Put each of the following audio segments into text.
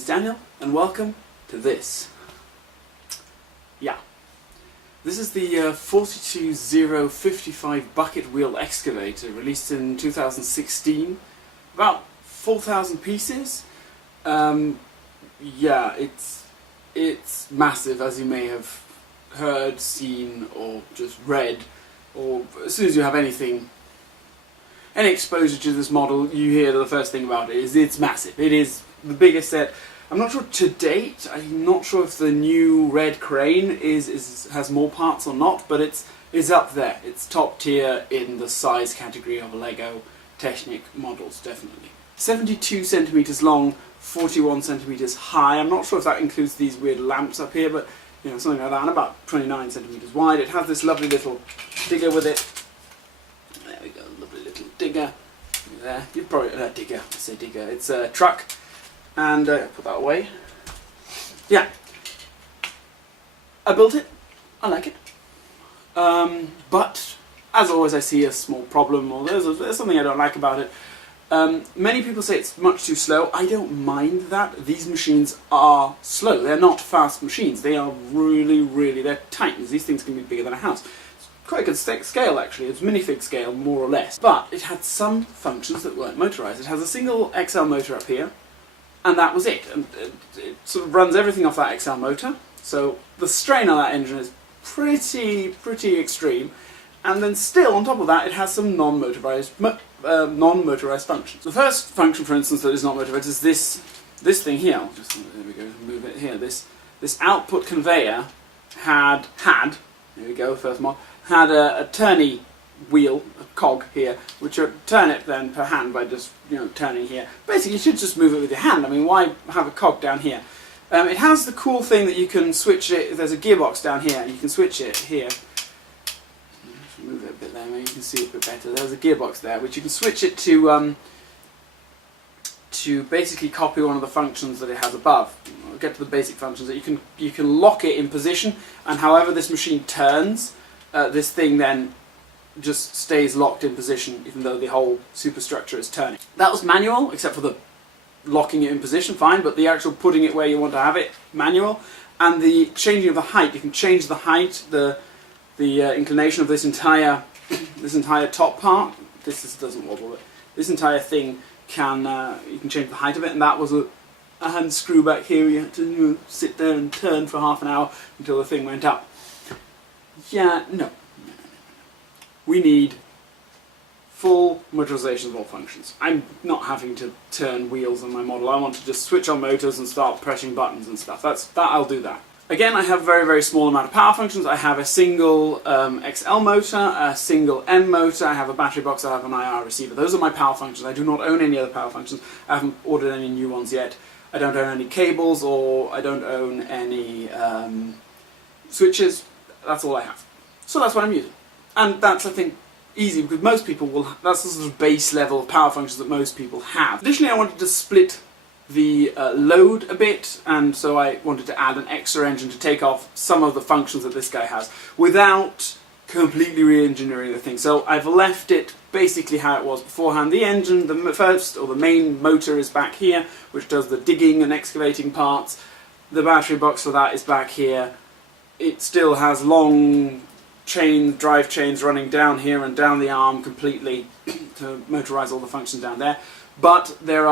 is Daniel, and welcome to this. Yeah, this is the 42055 bucket wheel excavator, released in 2016. About 4,000 pieces. Yeah, it's massive, as you may have heard, seen, or just read, or as soon as you have any exposure to this model, you hear the first thing about it is it's massive. It is the biggest set. I'm not sure to date. I'm not sure if the new red crane has more parts or not, but it's up there. It's top tier in the size category of Lego Technic models, definitely. 72 centimeters long, 41 centimeters high. I'm not sure if that includes these weird lamps up here, but you know, something like that. And about 29 centimeters wide. It has this lovely little digger with it. There we go, lovely little digger. There, you've probably digger. I say digger. It's a truck, and put that away. Yeah, I built it. I like it. But as always, I see a small problem, or there's something I don't like about it. Many people say it's much too slow. I don't mind that. These machines are slow. They're not fast machines. They are really, they're titans. These things can be bigger than a house. It's quite a good scale, actually. It's minifig scale, more or less. But it had some functions that weren't motorized. It has a single XL motor up here, and that was it. And it sort of runs everything off that XL motor. So the strain on that engine is pretty extreme. And then still, on top of that, it has some non-motorized functions. The first function, for instance, that is not motorized is this thing here. I'll just, there we go, move it here. This output conveyor had there we go, first mod, had a turny wheel, a cog here, which would turn it then per hand by just, you know, turning here. Basically, you should just move it with your hand. I mean, why have a cog down here? It has the cool thing that you can switch it. There's a gearbox down here, and you can switch it here. Move it a bit there, maybe you can see it a bit better. There's a gearbox there, which you can switch it to basically copy one of the functions that it has above. I'll get to the basic functions. That you can lock it in position, and however this machine turns, this thing then just stays locked in position, even though the whole superstructure is turning. That was manual, except for the locking it in position, fine, but the actual putting it where you want to have it, manual. And the changing of the height, you can change the height, the inclination of this entire top part. This doesn't wobble, but this entire thing can you can change the height of it, and that was a hand screw back here. You had to sit there and turn for half an hour until the thing went up. Yeah, no. We need full motorization of all functions. I'm not having to turn wheels on my model. I want to just switch on motors and start pressing buttons and stuff. I'll do that. Again, I have a very small amount of power functions. I have a single XL motor, a single M motor, I have a battery box, I have an IR receiver. Those are my power functions. I do not own any other power functions. I haven't ordered any new ones yet. I don't own any cables, or I don't own any switches. That's all I have. So that's what I'm using. And that's, I think, easy, because most people will, that's the sort of base level of power functions that most people have. Additionally, I wanted to split the load a bit, and so I wanted to add an extra engine to take off some of the functions that this guy has without completely re-engineering the thing. So I've left it basically how it was beforehand. The engine, the main motor is back here, which does the digging and excavating parts. The battery box for that is back here. It still has long drive chains running down here and down the arm completely to motorize all the functions down there. But there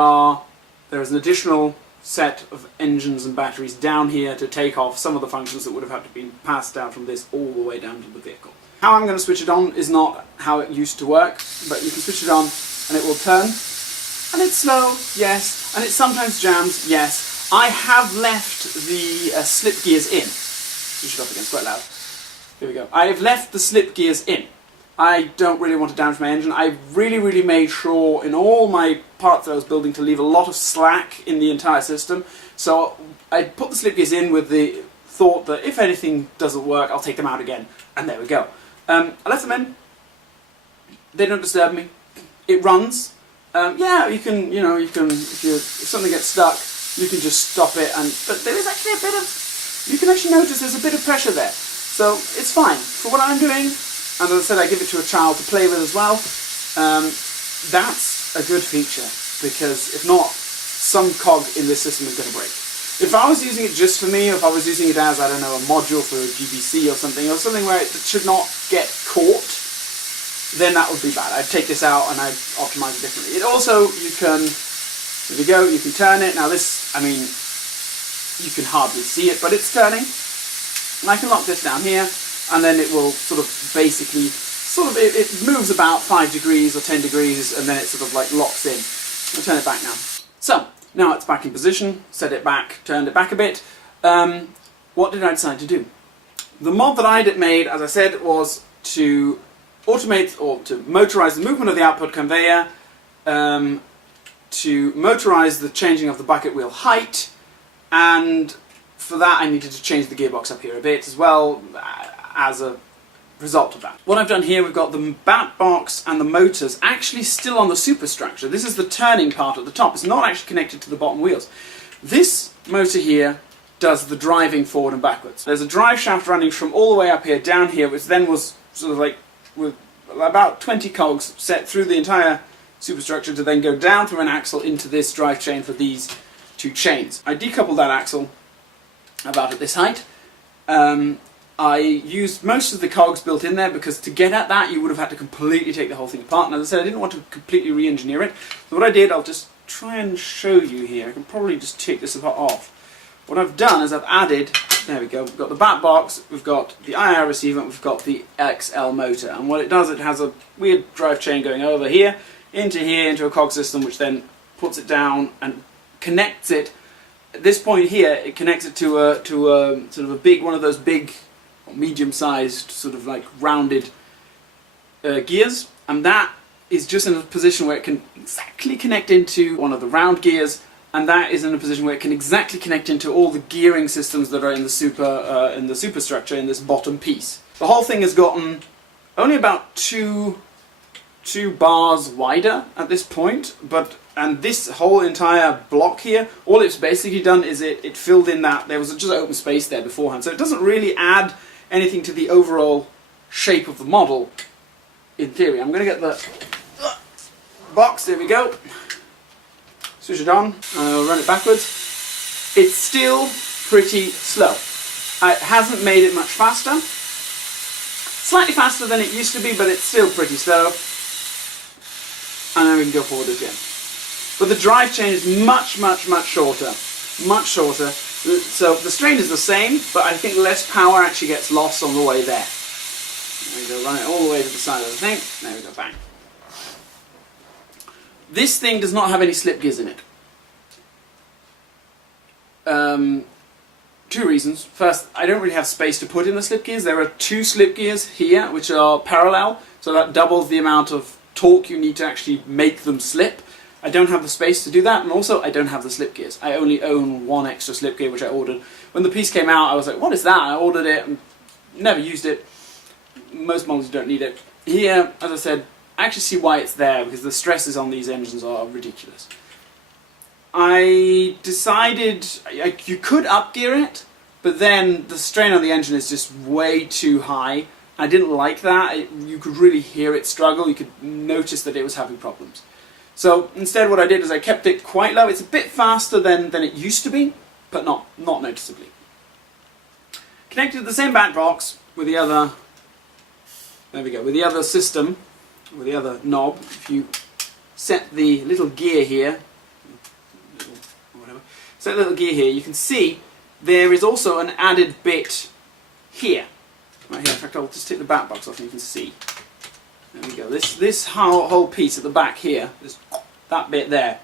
is an additional set of engines and batteries down here to take off some of the functions that would have had to be passed down from this all the way down to the vehicle. How I'm going to switch it on is not how it used to work, but you can switch it on and it will turn. And it's slow, yes, and it sometimes jams, yes. I have left the slip gears in. Switch it off again, it's quite loud. Here we go. I have left the slip gears in. I don't really want to damage my engine. I really made sure in all my parts that I was building to leave a lot of slack in the entire system. So I put the slip gears in with the thought that if anything doesn't work, I'll take them out again. And there we go. I left them in. They don't disturb me. It runs. Yeah, you can, if something gets stuck, you can just stop it. But there is actually a bit of, you can actually notice there's a bit of pressure there. So it's fine. For what I'm doing, and as I said, I give it to a child to play with as well. That's a good feature, because if not, some cog in this system is going to break. If I was using it just for me, or if I was using it as, I don't know, a module for a GBC or something where it should not get caught, then that would be bad. I'd take this out and I'd optimize it differently. It also, you can, there we go, you can turn it. Now this, I mean, you can hardly see it, but it's turning. And I can lock this down here, and then it will sort of basically, it moves about 5 degrees or 10 degrees, and then it sort of like locks in. I'll turn it back now. So, now it's back in position, set it back, turned it back a bit. What did I decide to do? The mod that I made, as I said, was to automate or to motorize the movement of the output conveyor, to motorize the changing of the bucket wheel height, and for that I needed to change the gearbox up here a bit as well as a result of that. What I've done here, we've got the bat box and the motors actually still on the superstructure. This is the turning part at the top. It's not actually connected to the bottom wheels. This motor here does the driving forward and backwards. There's a drive shaft running from all the way up here down here, which then was sort of like with about 20 cogs set through the entire superstructure to then go down through an axle into this drive chain for these 2 chains. I decoupled that axle about at this height. I used most of the cogs built in there because to get at that you would have had to completely take the whole thing apart, and as I said I didn't want to completely re-engineer it, so what I did, I'll just try and show you here. I can probably just take this apart off. What I've done is I've added, there we go, we've got the bat box, we've got the IR receiver, we've got the XL motor, and what it does, it has a weird drive chain going over here into a cog system, which then puts it down and connects it. At this point here, it connects it to a sort of a big, one of those big, medium-sized, sort of like rounded gears, and that is just in a position where it can exactly connect into one of the round gears, and that is in a position where it can exactly connect into all the gearing systems that are in the superstructure in this bottom piece. The whole thing has gotten only about two bars wider at this point, and this whole entire block here, all it's basically done is it filled in that there was just open space there beforehand, so it doesn't really add anything to the overall shape of the model in theory. I'm going to get the box, there we go, switch it on, run it backwards. It's still pretty slow. It hasn't made it much faster, slightly faster than it used to be, but it's still pretty slow. And then we can go forward again. But the drive chain is much shorter. Much shorter. So the strain is the same, but I think less power actually gets lost on the way there. There we go, run it all the way to the side of the thing. There we go, bang. This thing does not have any slip gears in it. 2 reasons. First, I don't really have space to put in the slip gears. There are 2 slip gears here, which are parallel, so that doubles the amount of torque you need to actually make them slip. I don't have the space to do that, and also I don't have the slip gears. I only own 1 extra slip gear which I ordered. When the piece came out I was like, what is that? I ordered it and never used it. Most models don't need it. Here, as I said, I actually see why it's there, because the stresses on these engines are ridiculous. I decided you could up gear it, but then the strain on the engine is just way too high. I didn't like that. You could really hear it struggle. You could notice that it was having problems. So instead what I did is I kept it quite low. It's a bit faster than it used to be, but not noticeably. Connected to the same bat box with the other, there we go, with the other system, with the other knob. If you set the little gear here, set the little gear here, you can see there is also an added bit here. Right here, in fact I'll just take the bat box off and you can see. There we go, this whole piece at the back here, that bit there,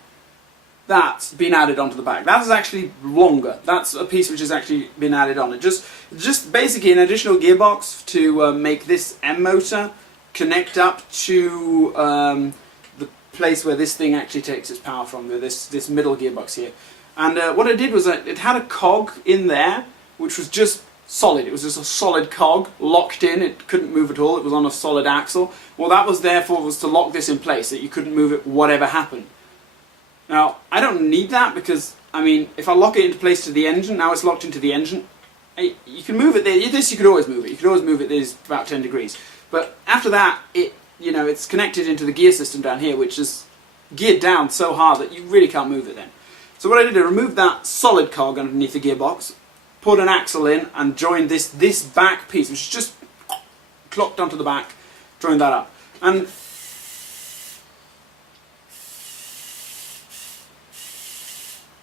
that's been added onto the back. That is actually longer. That's a piece which has actually been added on. It just basically an additional gearbox to make this M motor connect up to the place where this thing actually takes its power from, this middle gearbox here. And what I did was it had a cog in there which was just solid. It was just a solid cog locked in. It couldn't move at all. It was on a solid axle. What that was there for was to lock this in place, that you couldn't move it whatever happened. Now I don't need that, because I mean if I lock it into place to the engine, now it's locked into the engine, you can move it there. This you could always move it. You could always move it. There's about 10 degrees. But after that, it's connected into the gear system down here, which is geared down so hard that you really can't move it then. So what I did, I removed that solid cog underneath the gearbox, put an axle in and joined this back piece, which is just clocked onto the back, joined that up. And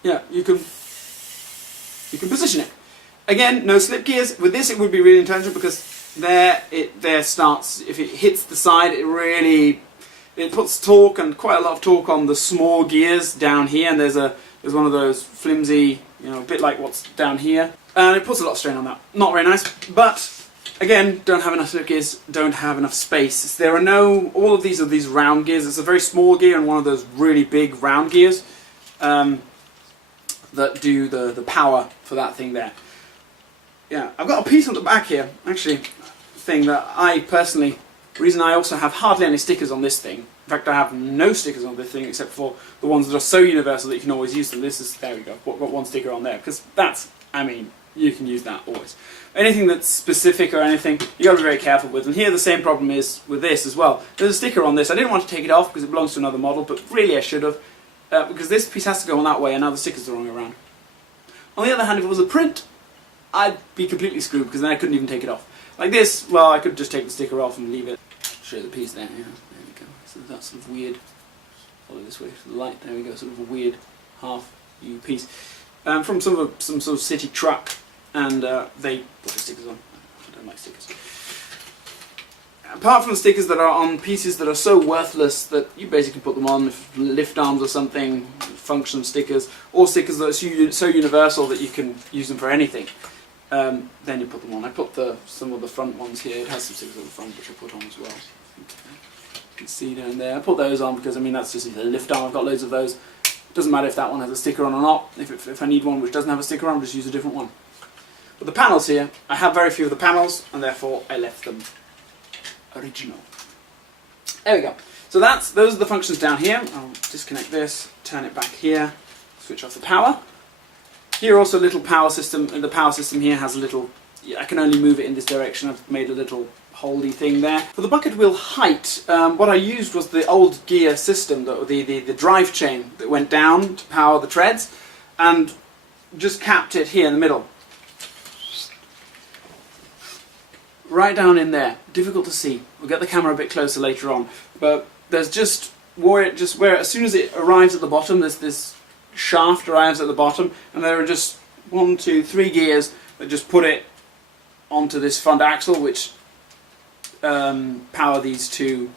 yeah, you can position it. Again, no slip gears. With this it would be really intelligent because there starts, if it hits the side, it puts torque, and quite a lot of torque, on the small gears down here, and there's one of those flimsy, a bit like what's down here, and it puts a lot of strain on that. Not very nice, but again, don't have enough slip gears, don't have enough space. There are all of these are these round gears. It's a very small gear and one of those really big round gears that do the power for that thing there. Yeah, I've got a piece on the back here, actually, thing that I personally, the reason I also have hardly any stickers on this thing, in fact I have no stickers on this thing except for the ones that are so universal that you can always use them. This is, there we go, got one sticker on there, because that's, you can use that always. Anything that's specific or anything, you got to be very careful with. And here the same problem is with this as well. There's a sticker on this. I didn't want to take it off because it belongs to another model, but really I should have, because this piece has to go on that way and now the sticker's the wrong way around. On the other hand, if it was a print, I'd be completely screwed because then I couldn't even take it off. Like this, well, I could just take the sticker off and leave it. Show you the piece there. Yeah, there we go. So that's sort of weird. Follow this way to the light. There we go. Sort of a weird half-U piece from some sort of city truck, and they put the stickers on. I don't like stickers. Apart from the stickers that are on pieces that are so worthless that you basically put them on, if lift arms or something, function stickers, or stickers that are so universal that you can use them for anything. Then you put them on. I put some of the front ones here. It has some stickers on the front which I put on as well. You can see down there. I put those on because that's just a lift arm. I've got loads of those. It doesn't matter if that one has a sticker on or not. If I need one which doesn't have a sticker on, I'll just use a different one. But the panels here, I have very few of the panels, and therefore I left them original. There we go. So those are the functions down here. I'll disconnect this, turn it back here, switch off the power. Here also a little power system, and the power system here has a little, I can only move it in this direction. I've made a little holdy thing there. For the bucket wheel height, what I used was the old gear system, the drive chain that went down to power the treads, and just capped it here in the middle. Right down in there. Difficult to see. We'll get the camera a bit closer later on, but there's just where as soon as it arrives at the bottom, there's this shaft arrives at the bottom, and there are just 1, 2, 3 gears that just put it onto this front axle, which power these two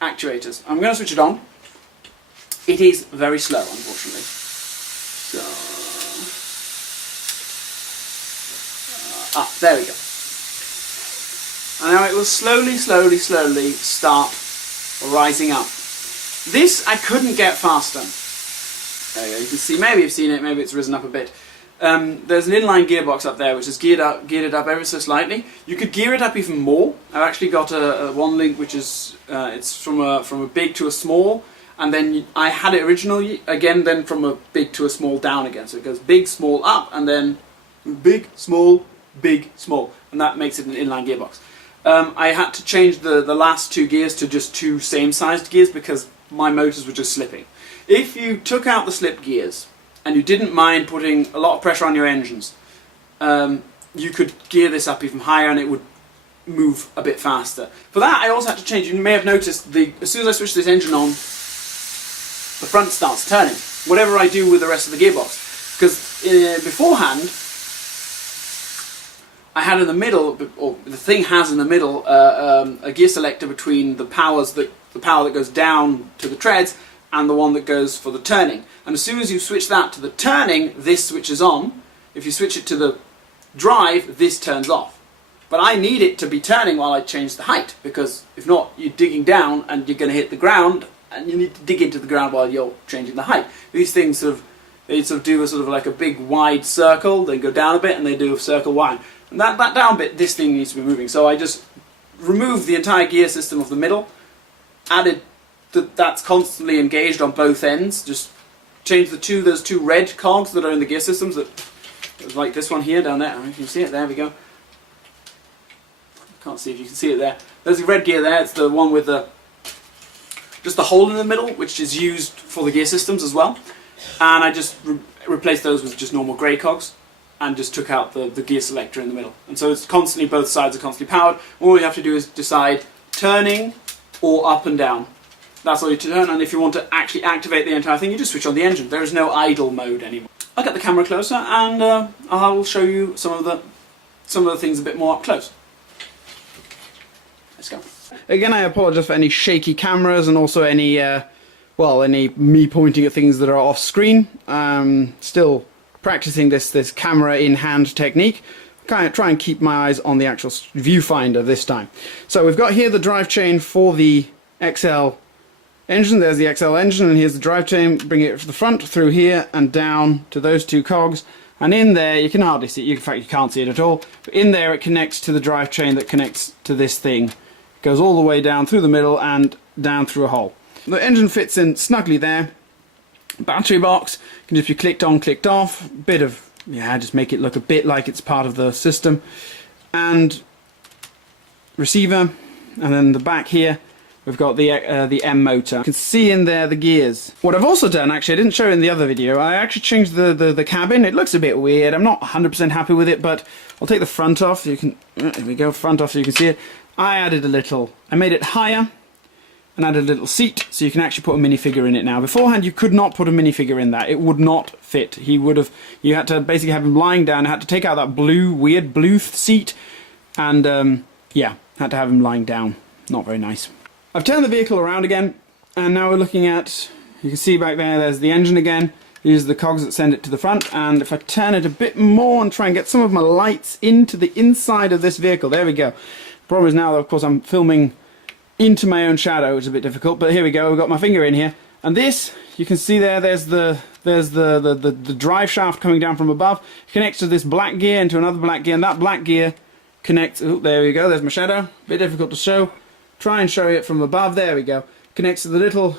actuators. I'm going to switch it on. It is very slow, unfortunately. So, there we go. And now it will slowly start rising up. This I couldn't get faster. There you go. You can see, maybe you've seen it, maybe it's risen up a bit. There's an inline gearbox up there which is geared it up ever so slightly. You could gear it up even more. I've actually got a one link which is it's from a big to a small, and then I had it originally again, then from a big to a small down again. So it goes big, small, up, and then big, small, and that makes it an inline gearbox. I had to change the last 2 gears to just 2 same-sized gears because my motors were just slipping. If you took out the slip gears and you didn't mind putting a lot of pressure on your engines, you could gear this up even higher and it would move a bit faster. For that I also had to change, you may have noticed, as soon as I switch this engine on, the front starts turning, whatever I do with the rest of the gearbox. Because beforehand, I had in the middle, or the thing has in the middle, a gear selector between the power that goes down to the treads and the one that goes for the turning. And as soon as you switch that to the turning, this switches on. If you switch it to the drive, this turns off. But I need it to be turning while I change the height, because if not, you're digging down and you're going to hit the ground, and you need to dig into the ground while you're changing the height. These things they do a sort of like a big wide circle, they go down a bit and they do a circle wide. And that down bit, this thing needs to be moving. So I just removed the entire gear system of the middle, added that's constantly engaged on both ends, just changed those 2 red cogs that are in the gear systems, like this one here down there. I don't know if you can see it, there we go. Can't see if you can see it there. There's a red gear there, it's the one with just the hole in the middle, which is used for the gear systems as well. and I just replaced those with just normal grey cogs, and just took out the gear selector in the middle. And so it's constantly, both sides are constantly powered. All you have to do is decide turning or up and down. That's all you turn, and if you want to actually activate the entire thing, you just switch on the engine. There is no idle mode anymore. I'll get the camera closer, and I'll show you some of the things a bit more up close. Let's go. Again, I apologise for any shaky cameras and also any, any me pointing at things that are off screen. Still practicing this camera in hand technique. Kind of try and keep my eyes on the actual viewfinder this time. So we've got here the drive chain for the XL engine. There's the XL engine, and here's the drive chain. Bring it to the front, through here, and down to those two cogs. And in there, you can hardly see it. In fact, you can't see it at all. But in there, it connects to the drive chain that connects to this thing. It goes all the way down through the middle and down through a hole. The engine fits in snugly there. Battery box can just be clicked on, clicked off. Bit of, just make it look a bit like it's part of the system. And receiver, and then the back here, we've got the M motor. You can see in there the gears. What I've also done, actually, I didn't show in the other video, I actually changed the cabin. It looks a bit weird. I'm not 100% happy with it, but I'll take the front off. You can, here we go, front off so you can see it. I made it higher and added a little seat so you can actually put a minifigure in it now. Beforehand, you could not put a minifigure in that. It would not fit. You had to basically have him lying down. I had to take out that weird blue seat, and had to have him lying down. Not very nice. I've turned the vehicle around again, and now we're looking at, you can see back there's the engine again. These are the cogs that send it to the front, and if I turn it a bit more and try and get some of my lights into the inside of this vehicle, there we go. Problem is now, of course, I'm filming into my own shadow, which is a bit difficult, but here we go, we've got my finger in here. And this, you can see there's the drive shaft coming down from above. It connects to this black gear into another black gear, and that black gear connects, there we go, there's my shadow, a bit difficult to show. Try and show it from above, there we go. Connects to the little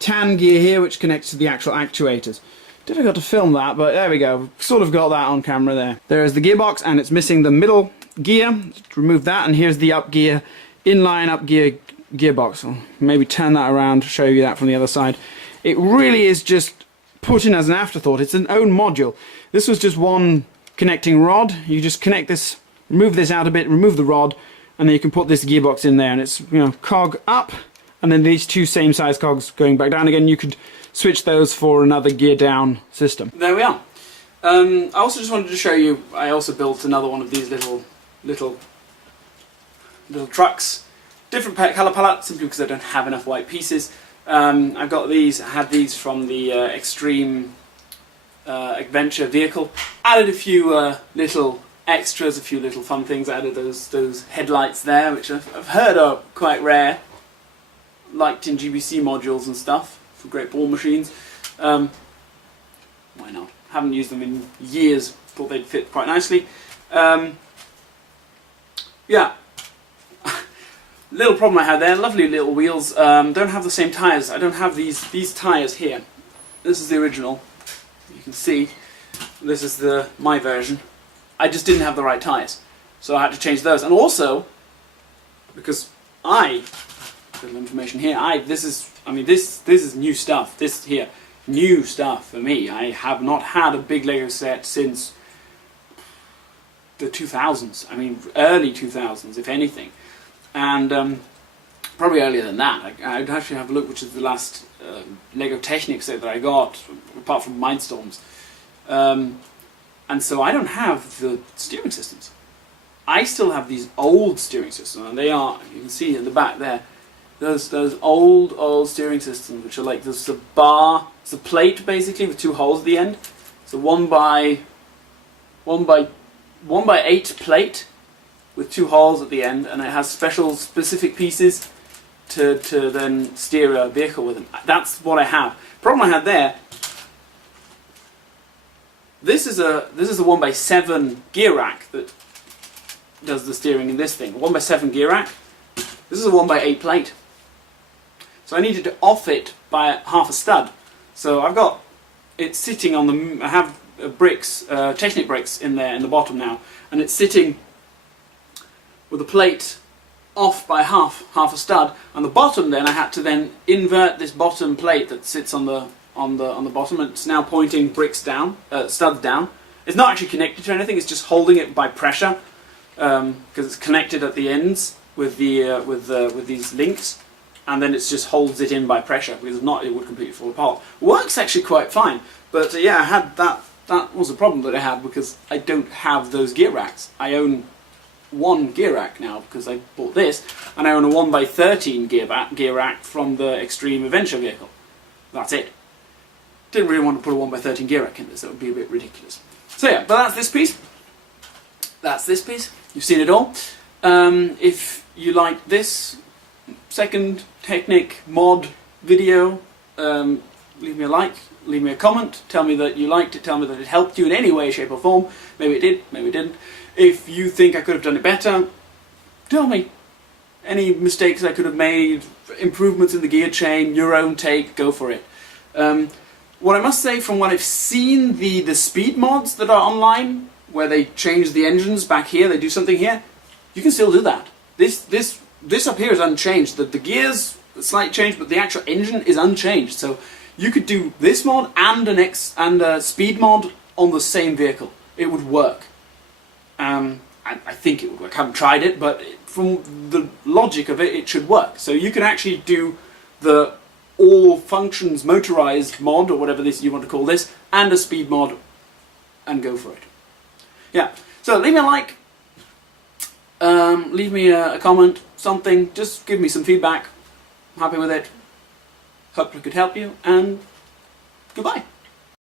tan gear here, which connects to the actual actuators. Difficult to film that, but there we go. Sort of got that on camera there. There's the gearbox, and it's missing the middle gear. Let's remove that, and here's the up gear, inline up gear gearbox. I'll maybe turn that around to show you that from the other side. It really is just put in as an afterthought. It's an own module. This was just one connecting rod. You just connect this, remove this out a bit, remove the rod, and then you can put this gearbox in there, and it's, cog up, and then these two same size cogs going back down again. You could switch those for another gear down system. There we are. I also just wanted to show you, I also built another one of these little trucks. Different colour palette, simply because I don't have enough white pieces. I've got these, I had these from the Extreme Adventure vehicle. Added a few little extras, a few little fun things. I added those headlights there, which I've heard are quite rare. Liked in GBC modules and stuff for Great Ball machines. Why not? Haven't used them in years. Thought they'd fit quite nicely. Yeah. Little problem I had there. Lovely little wheels. Don't have the same tyres. I don't have these tyres here. This is the original. You can see. This is my version. I just didn't have the right tyres, so I had to change those. And also, because little information here. This is new stuff. This here, new stuff for me. I have not had a big Lego set since the 2000s. I mean, early 2000s, if anything, and probably earlier than that. I'd actually have a look, which is the last Lego Technic set that I got, apart from Mindstorms. And so I don't have the steering systems. I still have these old steering systems, and they are, you can see in the back there, those old steering systems, which are like, there's a bar, it's a plate basically with two holes at the end. It's a 1x8 plate with two holes at the end, and it has specific pieces to then steer a vehicle with them. That's what I have. Problem I had there. This is a 1x7 gear rack that does the steering in this thing. A 1x7 gear rack. This is a 1x8 plate. So I needed to off it by half a stud. So I've got it sitting on the. I have bricks, Technic bricks in there in the bottom now, and it's sitting with the plate off by half a stud. On the bottom, then I had to then invert this bottom plate that sits on the on the bottom, and it's now pointing bricks down, studs down. It's not actually connected to anything. It's just holding it by pressure because it's connected at the ends with with these links, and then it just holds it in by pressure. Because if not, it would completely fall apart. Works actually quite fine, but yeah, I had that. That was a problem that I had because I don't have those gear racks. I own one gear rack now because I bought this, and I own a 1x13 gear rack from the Extreme Adventure vehicle. That's it. Didn't really want to put a 1x13 gear rack in this, that would be a bit ridiculous. So yeah, but that's this piece. That's this piece. You've seen it all. If you like this second Technic mod video, leave me a like, leave me a comment, tell me that you liked it, tell me that it helped you in any way, shape or form. Maybe it did, maybe it didn't. If you think I could have done it better, tell me. Any mistakes I could have made, improvements in the gear chain, your own take, go for it. What I must say, from what I've seen, the speed mods that are online, where they change the engines back here, they do something here, you can still do that. This up here is unchanged. The gears slightly changed, but the actual engine is unchanged. So you could do this mod and a speed mod on the same vehicle. It would work. I think it would work. I haven't tried it, but from the logic of it, it should work. So you can actually do the all functions motorized mod, or whatever you want to call this, and a speed mod, and go for it. Yeah. So leave me a like. Leave me a comment, something. Just give me some feedback. I'm happy with it. Hope it could help you, and goodbye.